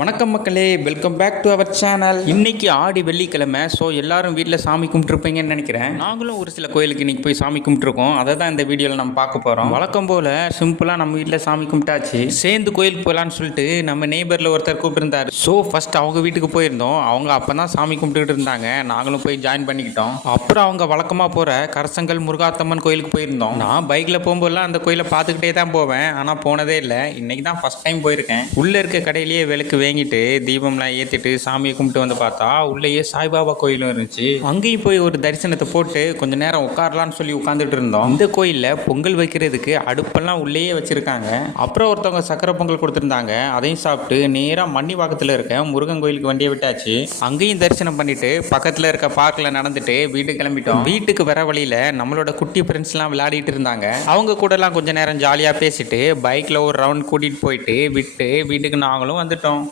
வணக்கம் மக்களே, welcome back to our channel. இன்னைக்கு ஆடி வெள்ளிக்கிழமை. ஸோ எல்லாரும் வீட்டில் சாமி கும்பிட்டுருப்பீங்கன்னு நினைக்கிறேன். நாங்களும் ஒரு சில கோயிலுக்கு இன்னைக்கு போய் சாமி கும்பிட்டுருக்கோம். அதை தான் இந்த வீடியோவில் நம்ம பார்க்க போகிறோம். வழக்கம் போல் சிம்பிளாக நம்ம வீட்டில் சாமி கும்பிட்டாச்சு. சேர்ந்து கோயிலுக்கு போகலான்னு சொல்லிட்டு நம்ம நெய்பரில் ஒருத்தர் கூப்பிட்டுருந்தாரு. ஸோ ஃபர்ஸ்ட் அவங்க வீட்டுக்கு போயிருந்தோம். அவங்க அப்போ தான் சாமி கும்பிட்டுக்கிட்டு இருந்தாங்க. நாங்களும் போய் ஜாயின் பண்ணிக்கிட்டோம். அப்புறம் அவங்க வழக்கமாக போகிற கரசங்கல் முருகாத்தம்மன் கோயிலுக்கு போயிருந்தோம். நான் பைக்கில் போகும்போதெல்லாம் அந்த கோயிலை பார்த்துக்கிட்டே தான் போவேன். ஆனால் போனதே இல்லை. இன்னைக்கு தான் ஃபர்ஸ்ட் டைம் போயிருக்கேன். உள்ளே இருக்க கடையிலேயே விளக்கு வாங்கிட்டு தீபம்லாம் ஏற்றிட்டு சாமியை கும்பிட்டு வந்து பார்த்தா உள்ளேயே சாய்பாபா கோயிலும் இருந்துச்சு. அங்கேயும் போய் ஒரு தரிசனத்தை போட்டு கொஞ்ச நேரம் உட்காரலான்னு சொல்லி உட்காந்துட்டு இருந்தோம். இந்த கோயிலில் பொங்கல் வைக்கிறதுக்கு அடுப்பெல்லாம் உள்ளேயே வச்சிருக்காங்க. அப்புறம் ஒருத்தவங்க சக்கரை பொங்கல் கொடுத்துருந்தாங்க. அதையும் சாப்பிட்டு நேராக மன்னிவாக்கத்தில் இருக்க முருகன் கோயிலுக்கு வண்டியை விட்டாச்சு. அங்கேயும் தரிசனம் பண்ணிட்டு பக்கத்தில் இருக்க பார்க்கில் நடந்துட்டு வீட்டுக்கு கிளம்பிட்டோம். வீட்டுக்கு வர வழியில் நம்மளோட குட்டி ஃப்ரெண்ட்ஸ்லாம் விளையாடிட்டு இருந்தாங்க. அவங்க கூடலாம் கொஞ்ச நேரம் ஜாலியாக பேசிட்டு பைக்கில் ஒரு ரவுண்ட் கூட்டிகிட்டு போயிட்டு விட்டு வீட்டுக்கு நாங்களும் வந்துட்டோம்.